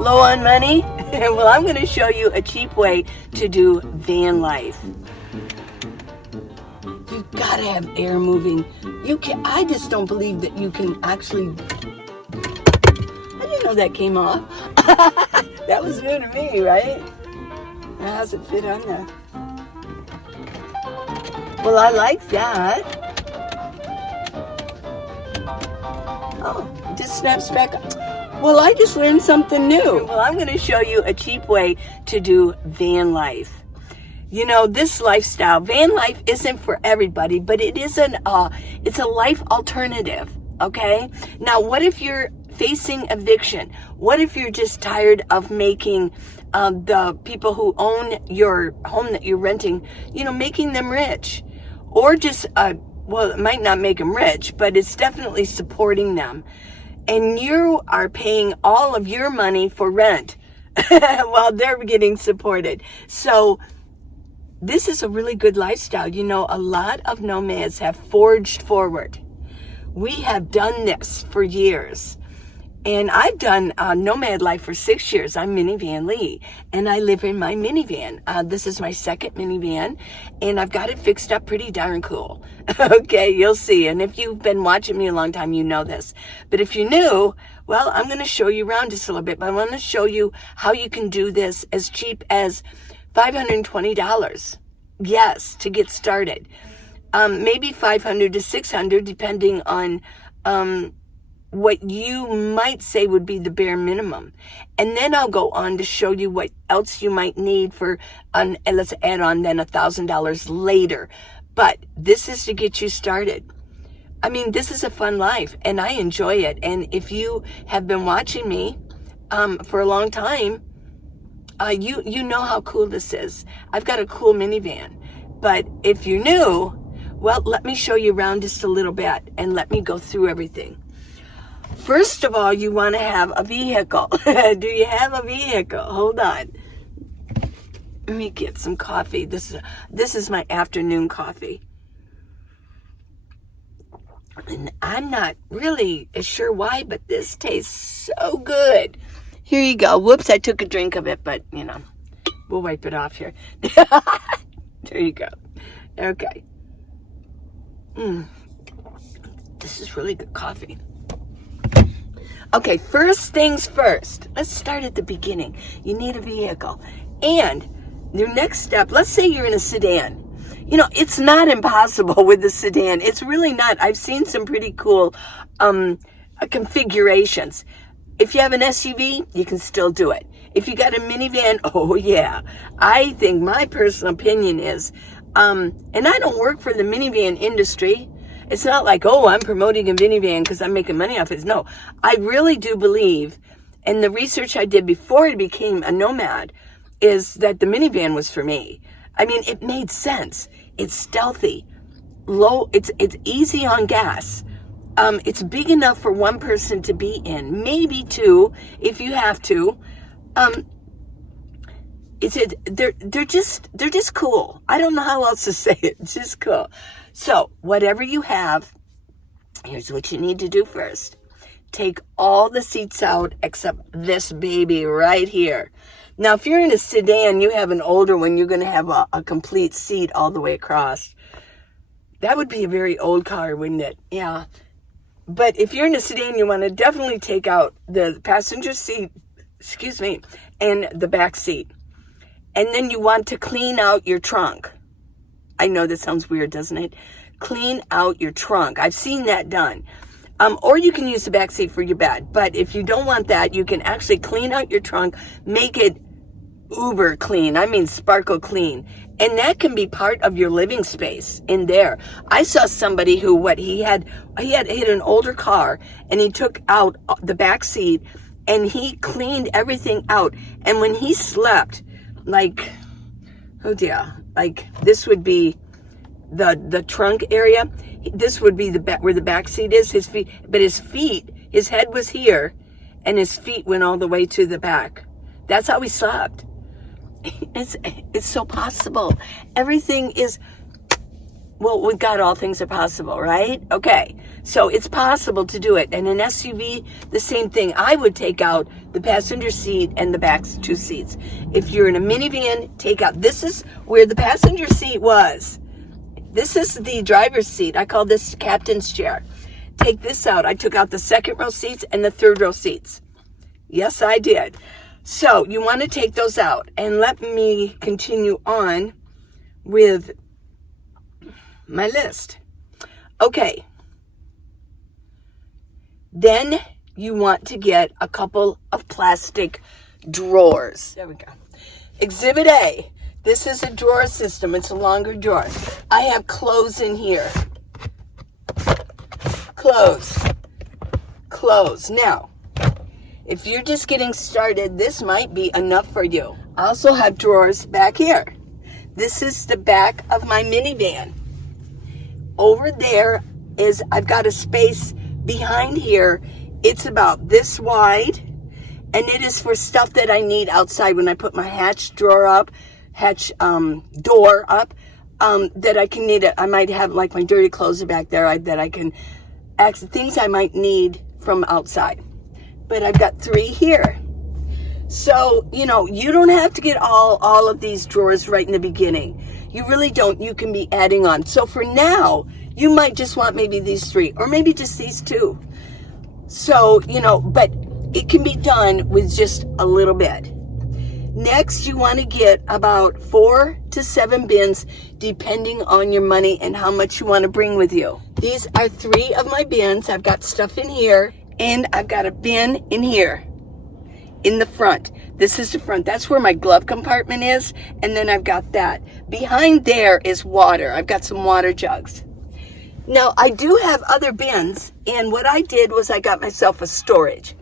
Low on money? Well, I'm going to show you a cheap way to do van life. You've got to have air moving. I just don't believe that you can actually... I didn't know that came off. That was new to me, right? Now, how's it fit on there? Well, I like that. Oh, it just snaps back. Well, I just learned something new. Well, I'm going to show you a cheap way to do van life. You know, this lifestyle, van life isn't for everybody, but it is it's a life alternative, okay? Now, what if you're facing eviction? What if you're just tired of making the people who own your home that you're renting, making them rich? Or just, well, it might not make them rich, but it's definitely supporting them. And you are paying all of your money for rent while they're getting supported. So this is a really good lifestyle. A lot of nomads have forged forward. We have done this for years. And I've done nomad life for 6 years. I'm Minivan Lee, and I live in my minivan. This is my second minivan, and I've got it fixed up pretty darn cool. Okay, you'll see. And if you've been watching me a long time, you know this. But if you're new, well, I'm going to show you around just a little bit. But I want to show you how you can do this as cheap as $520. Yes, to get started. Maybe $500 to $600, depending on what you might say would be the bare minimum. And then I'll go on to show you what else you might need for, and let's add on then $1,000 later. But this is to get you started. I mean, this is a fun life, and I enjoy it. And if you have been watching me for a long time, you know how cool this is. I've got a cool minivan. But if you're new, well, let me show you around just a little bit, and let me go through everything. First of all, you want to have a vehicle. Do you have a vehicle? Hold on. Let me get some coffee. This is my afternoon coffee. And I'm not really sure why, but this tastes so good. Here you go. Whoops, I took a drink of it, but, we'll wipe it off here. There you go. Okay. This is really good coffee. Okay, first things first. Let's start at the beginning. You need a vehicle. And your next step, let's say you're in a sedan. It's not impossible with the sedan. It's really not. I've seen some pretty cool configurations. If you have an SUV, you can still do it. If you got a minivan, oh yeah. I think my personal opinion is, and I don't work for the minivan industry. It's not like, I'm promoting a minivan because I'm making money off it. No, I really do believe, and the research I did before I became a nomad, is that the minivan was for me. I mean, it made sense. It's stealthy, low. It's easy on gas. It's big enough for one person to be in, maybe two if you have to. They're just cool. I don't know how else to say it. It's just cool. So whatever you have, here's what you need to do first. Take all the seats out except this baby right here. Now, if you're in a sedan, you have an older one, you're going to have a complete seat all the way across. That would be a very old car, wouldn't it? Yeah. But if you're in a sedan, you want to definitely take out the passenger seat, and the back seat. And then you want to clean out your trunk. I know that sounds weird, doesn't it? Clean out your trunk. I've seen that done. Or you can use the back seat for your bed. But if you don't want that, you can actually clean out your trunk, make it uber clean. I mean, sparkle clean. And that can be part of your living space in there. I saw somebody who, he had an older car, and he took out the back seat, and he cleaned everything out. And when he slept, this would be the trunk area. This would be where the back seat is, his feet. But his head was here, and his feet went all the way to the back. That's how he slept. It's so possible. Everything is Well, with God, all things are possible, right? Okay, so it's possible to do it. And an SUV, the same thing. I would take out the passenger seat and the back 2 seats. If you're in a minivan, take out. This is where the passenger seat was. This is the driver's seat. I call this captain's chair. Take this out. I took out the 2nd row seats and the 3rd row seats. Yes, I did. So you want to take those out. And let me continue on with my list. Okay. Then you want to get a couple of plastic drawers. There we go. Exhibit A. This is a drawer system. It's a longer drawer. I have clothes in here. Clothes. Now, if you're just getting started, this might be enough for you. I also have drawers back here. This is the back of my minivan. Over there is, I've got a space behind here. It's about this wide, and it is for stuff that I need outside when I put my hatch door up, that I can need. I might have like my dirty clothes back there that I can, things I might need from outside. But I've got 3 here. So, you don't have to get all of these drawers right in the beginning. You really don't. You can be adding on. So for now, you might just want maybe these 3 or maybe just these 2. So, but it can be done with just a little bit. Next, you want to get about 4 to 7 bins depending on your money and how much you want to bring with you. These are 3 of my bins. I've got stuff in here and I've got a bin in here. In the front. This is the front. That's where my glove compartment is. And then I've got that. Behind there is water. I've got some water jugs. Now, I do have other bins. And what I did was I got myself a storage.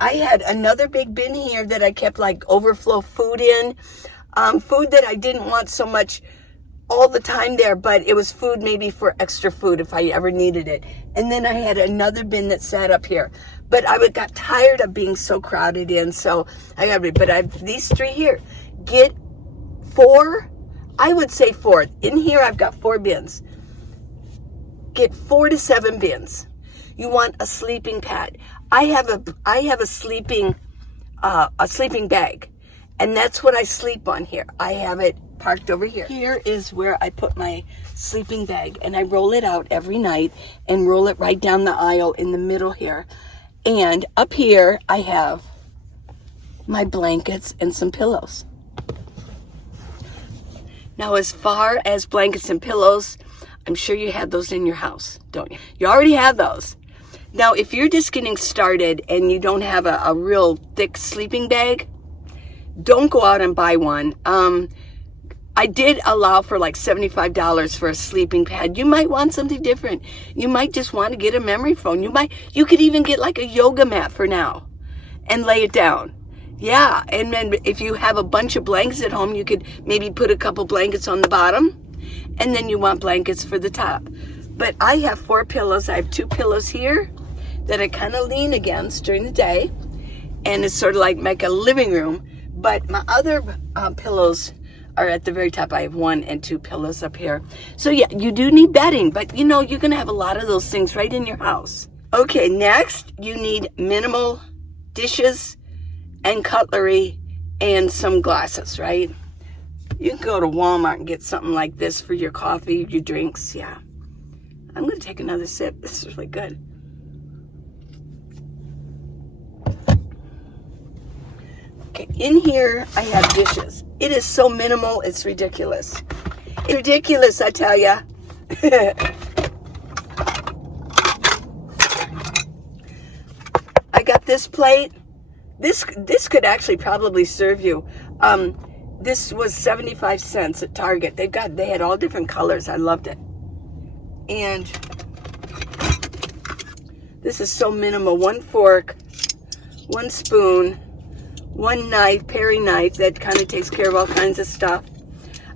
I had another big bin here that I kept like overflow food in. Food that I didn't want so much all the time there, but it was food maybe for extra food if I ever needed it. And then I had another bin that sat up here. But I got tired of being so crowded in, so I have these 3 here. Get 4, I would say 4. In here I've got 4 bins. Get 4 to 7 bins. You want a sleeping pad. I have a sleeping bag, and that's what I sleep on here. I have it parked over here. Here is where I put my sleeping bag, and I roll it out every night and roll it right down the aisle in the middle here. And up here, I have my blankets and some pillows. Now, as far as blankets and pillows, I'm sure you have those in your house, don't you? You already have those. Now, if you're just getting started and you don't have a real thick sleeping bag, don't go out and buy one. I did allow for like $75 for a sleeping pad. You might want something different. You might just want to get a memory foam. You could even get like a yoga mat for now and lay it down. Yeah, and then if you have a bunch of blankets at home, you could maybe put a couple blankets on the bottom, and then you want blankets for the top. But I have 4 pillows. I have 2 pillows here that I kind of lean against during the day, and it's sort of like a living room. But my other pillows are at the very top. I have 1 and 2 pillows up here. So yeah, you do need bedding, but you're going to have a lot of those things right in your house. Okay, next you need minimal dishes and cutlery and some glasses, right? You can go to Walmart and get something like this for your coffee, your drinks. Yeah. I'm going to take another sip. This is really good. Okay, in here I have dishes. It is so minimal, it's ridiculous. It's ridiculous, I tell ya. I got this plate. This could actually probably serve you. This was 75 cents at Target. They had all different colors. I loved it. And this is so minimal. 1 fork, 1 spoon, 1 knife, paring knife that kind of takes care of all kinds of stuff.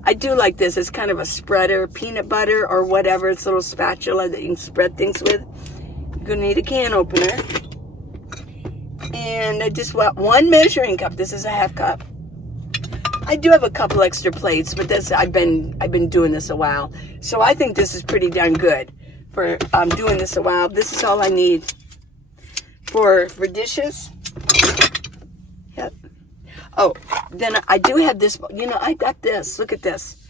I do like this. It's kind of a spreader, peanut butter or whatever. It's a little spatula that you can spread things with. You're going to need a can opener. And I just want 1 measuring cup. This is a 1/2 cup. I do have a couple extra plates, but this I've been doing this a while, so I think this is pretty darn good for doing this a while. This is all I need for dishes. Yep. Oh, then I do have this. You know, I got this. Look at this.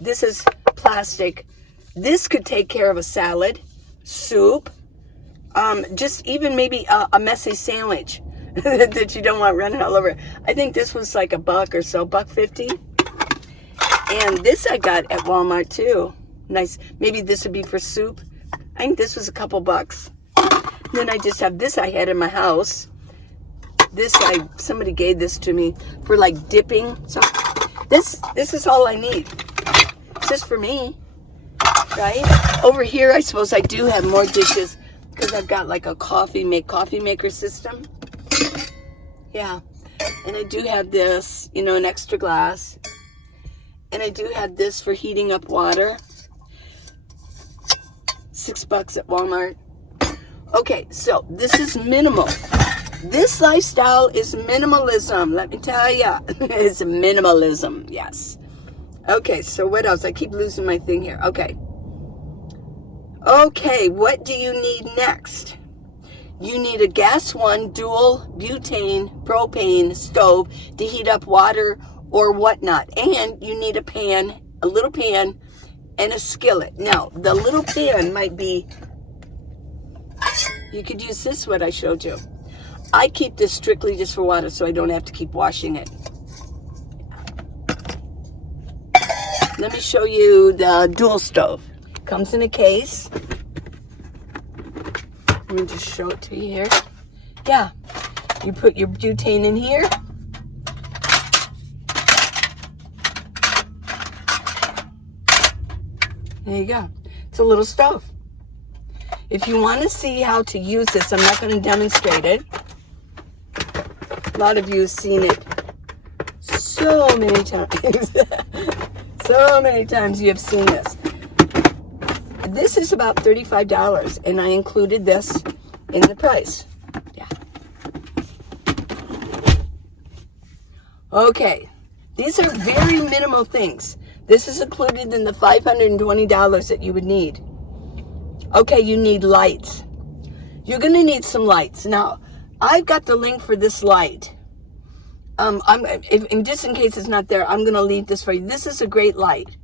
This is plastic. This could take care of a salad, soup, just even maybe a messy sandwich that you don't want running all over. I think this was like $1 or so, $1.50. And this I got at Walmart too. Nice. Maybe this would be for soup. I think this was a couple bucks. Then I just have this I had in my house. This somebody gave this to me for like dipping. So this is all I need. It's just for me, right? Over here, I suppose I do have more dishes because I've got like a coffee maker system. Yeah, and I do have this, you know, an extra glass, and I do have this for heating up water. $6 at Walmart. Okay, so this is minimal. This lifestyle is minimalism, let me tell ya. It's minimalism, yes. Okay, so what else? I keep losing my thing here. Okay. Okay, what do you need next? You need a gas one dual butane propane stove to heat up water or whatnot. And you need a pan, a little pan, and a skillet. Now, the little pan might be, you could use this, what I showed you. I keep this strictly just for water so I don't have to keep washing it. Let me show you the dual stove. Comes in a case. Let me just show it to you here. Yeah, you put your butane in here. There you go. It's a little stove. If you want to see how to use this, I'm not going to demonstrate it. A lot of you have seen it so many times. So many times you have seen this. This is about $35, and I included this in the price. Yeah. Okay. These are very minimal things. This is included in the $520 that you would need. Okay, you need lights. You're going to need some lights. Now, I've got the link for this light. Just in case it's not there, I'm going to leave this for you. This is a great light.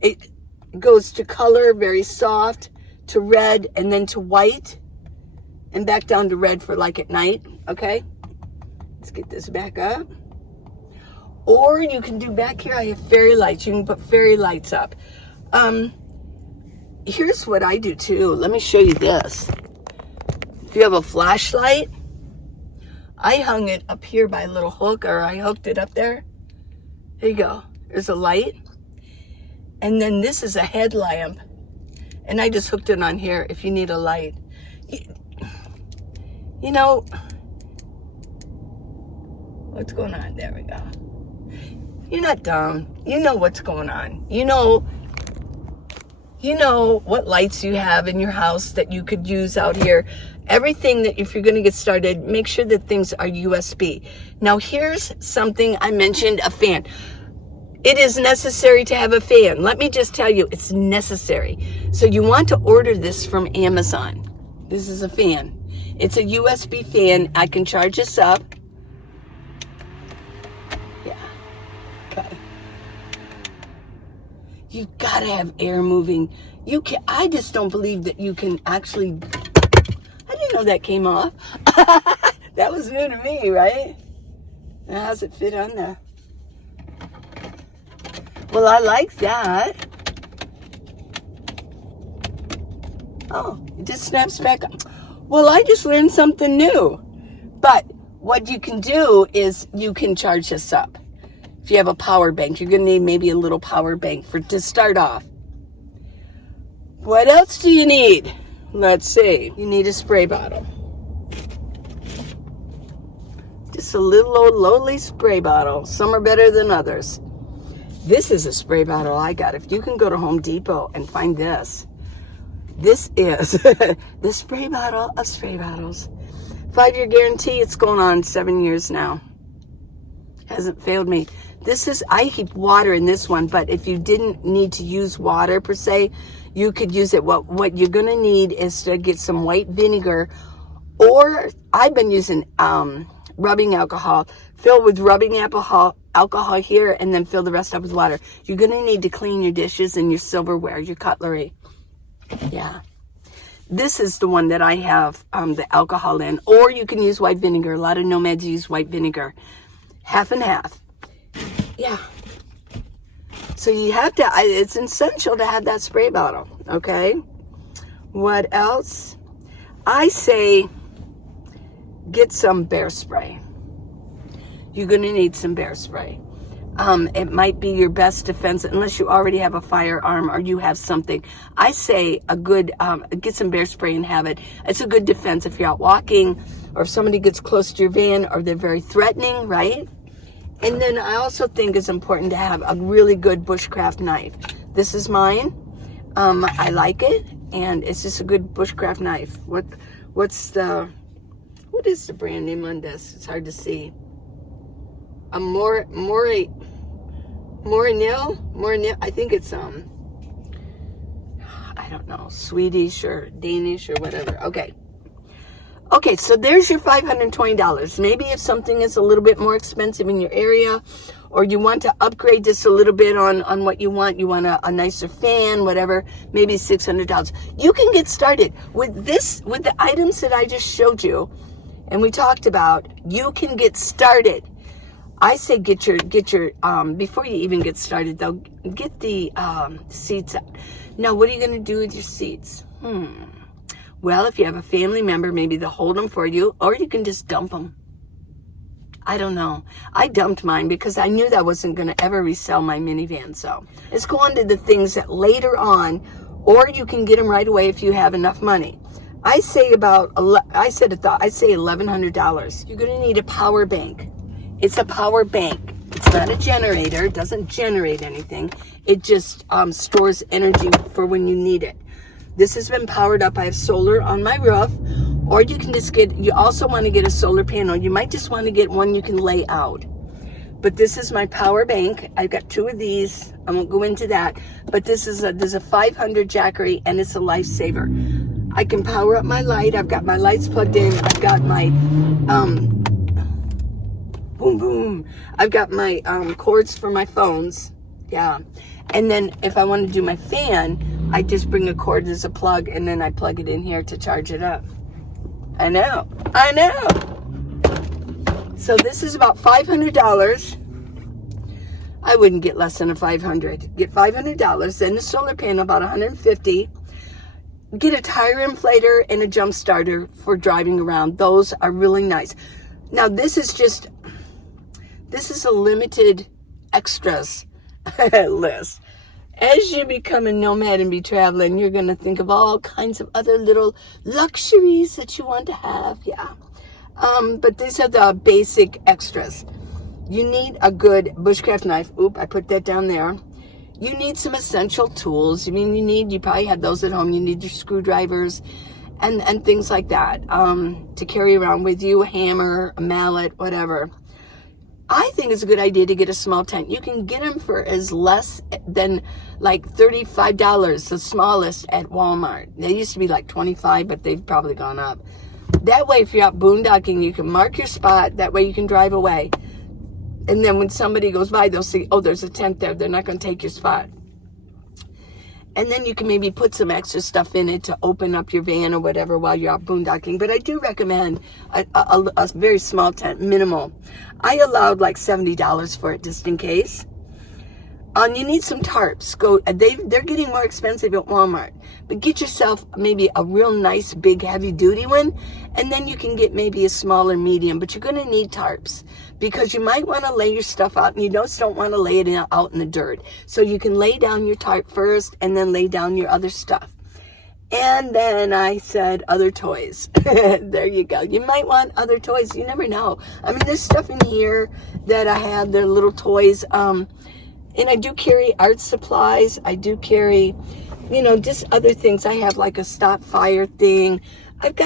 It goes to color, very soft, to red, and then to white, and back down to red for like at night, okay? Let's get this back up. Or you can do back here, I have fairy lights. You can put fairy lights up. Here's what I do too. Let me show you this. If you have a flashlight, I hung it up here by a little hook, or I hooked it up there. There you go. There's a light. And then this is a headlamp. And I just hooked it on here if you need a light. You know, what's going on? There we go. You're not dumb. You know what's going on. You know what lights you have in your house that you could use out here. Everything that, if you're going to get started, make sure that things are USB. Now, here's something I mentioned, a fan. It is necessary to have a fan. Let me just tell you, it's necessary. So you want to order this from Amazon. This is a fan. It's a USB fan. I can charge this up. Yeah. Okay. You've got to have air moving. I just don't believe that you can actually... I didn't know that came off. That was new to me, right? Now, how's it fit on there? Well, I like that. Oh, it just snaps back up. Well, I just learned something new. But what you can do is you can charge this up. If you have a power bank, you're going to need maybe a little power bank to start off. What else do you need? Let's see. You need a spray bottle. Just a little old lowly spray bottle. Some are better than others. This is a spray bottle I got. If you can go to Home Depot and find this. This is the spray bottle of spray bottles. 5-year guarantee. It's going on 7 years now. Hasn't failed me. I heat water in this one, but if you didn't need to use water per se, you could use it. What you're going to need is to get some white vinegar, or I've been using rubbing alcohol. Fill with rubbing alcohol here, and then fill the rest up with water. You're going to need to clean your dishes and your silverware, your cutlery. Yeah. This is the one that I have the alcohol in, or you can use white vinegar. A lot of nomads use white vinegar. Half and half. Yeah. So you have to, it's essential to have that spray bottle, okay? What else? I say get some bear spray. You're going to need some bear spray. It might be your best defense unless you already have a firearm or you have something. I say a good, get some bear spray and have it. It's a good defense if you're out walking or if somebody gets close to your van or they're very threatening, right? And then I also think it's important to have a really good bushcraft knife. This is mine. I like it, and it's just a good bushcraft knife. What is the brand name on this? It's hard to see. A Morinil. I think it's I don't know, Swedish or Danish or whatever. Okay, so there's your $520. Maybe if something is a little bit more expensive in your area, or you want to upgrade just a little bit on what you want a nicer fan, whatever, maybe $600. You can get started with this, with the items that I just showed you and we talked about. You can get started. I say get your before you even get started though, get the seats out. Now, what are you going to do with your seats? Well, if you have a family member, maybe they'll hold them for you, or you can just dump them. I don't know. I dumped mine because I knew that I wasn't going to ever resell my minivan. So let's go on to the things that later on, or you can get them right away if you have enough money. I say $1,100. You're going to need a power bank. It's a power bank. It's not a generator. It doesn't generate anything. It just stores energy for when you need it. This has been powered up. I have solar on my roof, or you can just you also want to get a solar panel. You might just want to get one you can lay out. But this is my power bank. I've got 2 of these. I won't go into that. But there's a 500 Jackery, and it's a lifesaver. I can power up my light. I've got my lights plugged in. I've got my, boom, boom. I've got my cords for my phones. Yeah. And then if I want to do my fan, I just bring a cord as a plug, and then I plug it in here to charge it up. I know. So this is about $500. I wouldn't get less than $500. Get $500. Then the solar panel, about $150. Get a tire inflator and a jump starter for driving around. Those are really nice. Now this is a limited extras list. As you become a nomad and be traveling, you're going to think of all kinds of other little luxuries that you want to have. Yeah. But these are the basic extras. You need a good bushcraft knife. Oop, I put that down there. You need some essential tools. You probably have those at home. You need your screwdrivers and things like that to carry around with you, a hammer, a mallet, whatever. I think it's a good idea to get a small tent. You can get them for as less than like $35, the smallest at Walmart. They used to be like $25, but they've probably gone up. That way, if you're out boondocking, you can mark your spot. That way you can drive away. And then when somebody goes by, they'll see, oh, there's a tent there. They're not going to take your spot. And then you can maybe put some extra stuff in it to open up your van or whatever while you're out boondocking. But I do recommend a very small tent, minimal. I allowed like $70 for it just in case. You need some tarps. They're getting more expensive at Walmart. But get yourself maybe a real nice, big, heavy-duty one. And then you can get maybe a smaller medium. But you're going to need tarps. Because you might want to lay your stuff out. And you just don't want to lay it out in the dirt. So you can lay down your tarp first. And then lay down your other stuff. And then I said other toys. There you go. You might want other toys. You never know. There's stuff in here that I have. They're little toys. And I do carry art supplies. I do carry, just other things. I have like a stop fire thing. I've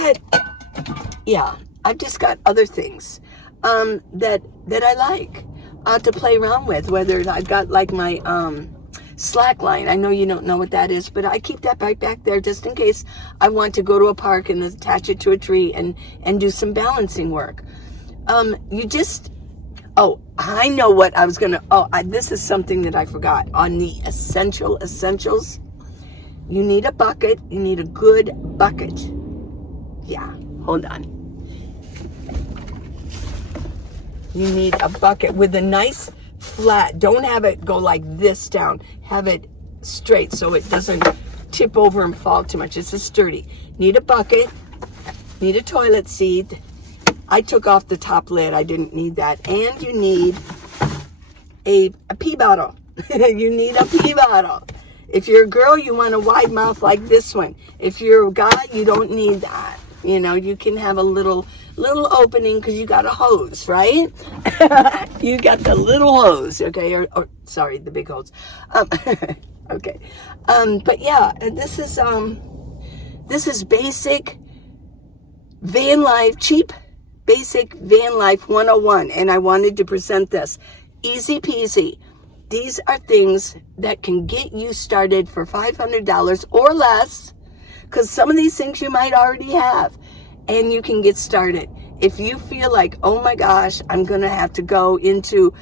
just got other things that I like. to play around with. Whether I've got like my slack line. I know you don't know what that is, but I keep that right back there just in case I want to go to a park and attach it to a tree and do some balancing work. I know what I was going to, this is something that I forgot. On the essentials, you need a bucket. You need a good bucket. Yeah, hold on. You need a bucket with a nice flat. Don't have it go like this down. Have it straight so it doesn't tip over and fall too much. It's a sturdy. Need a bucket. Need a toilet seat. I took off the top lid. I didn't need that. And you need a pee bottle. You need a pee bottle. If you're a girl, you want a wide mouth like this one. If you're a guy, you don't need that. You know, you can have a little opening because you got a hose, right? You got the little hose, okay? Or sorry, the big hose. Okay. But yeah, this is basic van life, cheap basic van life 101, and I wanted to present this. Easy peasy. These are things that can get you started for $500 or less, because some of these things you might already have, and you can get started. If you feel like, oh my gosh, I'm going to have to go into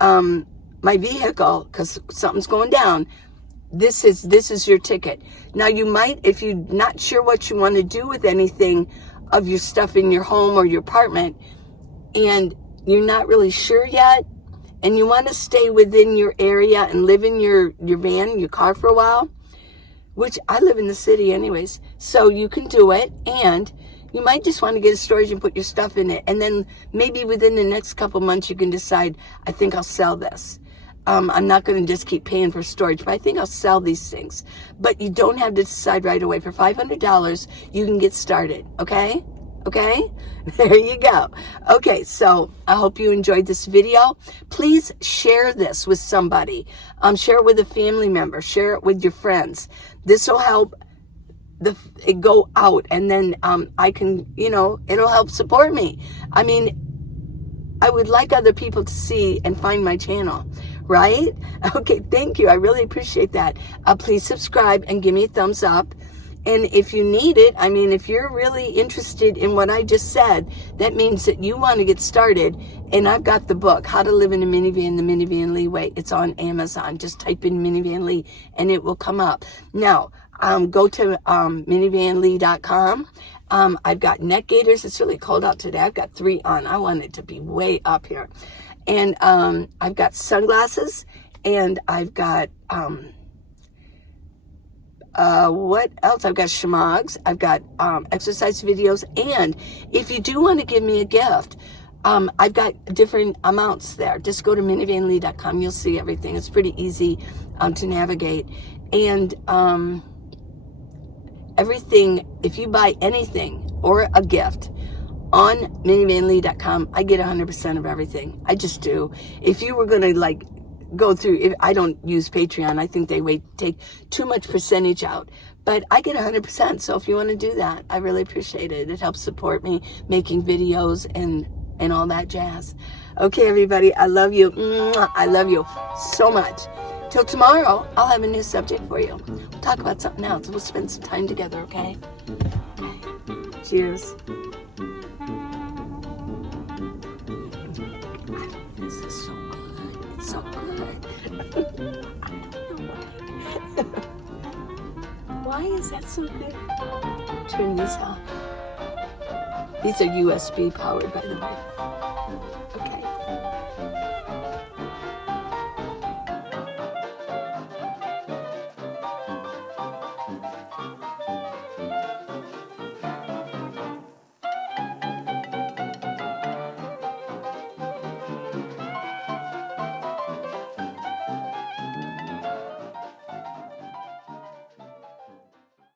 my vehicle because something's going down, this is your ticket. Now you might, if you're not sure what you want to do with anything of your stuff in your home or your apartment, and you're not really sure yet, and you want to stay within your area and live in your van, your car for a while, which I live in the city anyways, so you can do it. And you might just want to get a storage and put your stuff in it, and then maybe within the next couple months you can decide, I think I'll sell this. I'm not going to just keep paying for storage, but I think I'll sell these things. But you don't have to decide right away. For $500, you can get started, okay? Okay? There you go. Okay, so I hope you enjoyed this video. Please share this with somebody. Share it with a family member. Share it with your friends. This will help it go out, and then I can, it'll help support me. I mean, I would like other people to see and find my channel, right? Okay, thank you. I really appreciate that. Please subscribe and give me a thumbs up. And if you need it, I mean, if you're really interested in what I just said, that means that you want to get started. And I've got the book, How to Live in a Minivan, the Minivan Lee Way. It's on Amazon. Just type in Minivan Lee and it will come up. Now, go to minivanlee.com. I've got neck gaiters. It's really cold out today. I've got 3 on. I want it to be way up here. And I've got sunglasses, and I've got what else? I've got shmogs. I've got exercise videos. And if you do want to give me a gift, I've got different amounts there. Just go to minivanlee.com. You'll see everything. It's pretty easy to navigate. And everything, if you buy anything or a gift on minivanlee.com, I get 100% of everything. I just do. If you were going to go through, I don't use Patreon. I think they take too much percentage out, but I get 100%. So if you want to do that, I really appreciate it. It helps support me making videos and all that jazz. Okay, everybody, I love you. I love you so much. Till tomorrow, I'll have a new subject for you. We'll talk about something else. We'll spend some time together, okay? Okay. Cheers. This is so good. It's so good. Why is that so good? Turn these off. These are USB powered, by the way.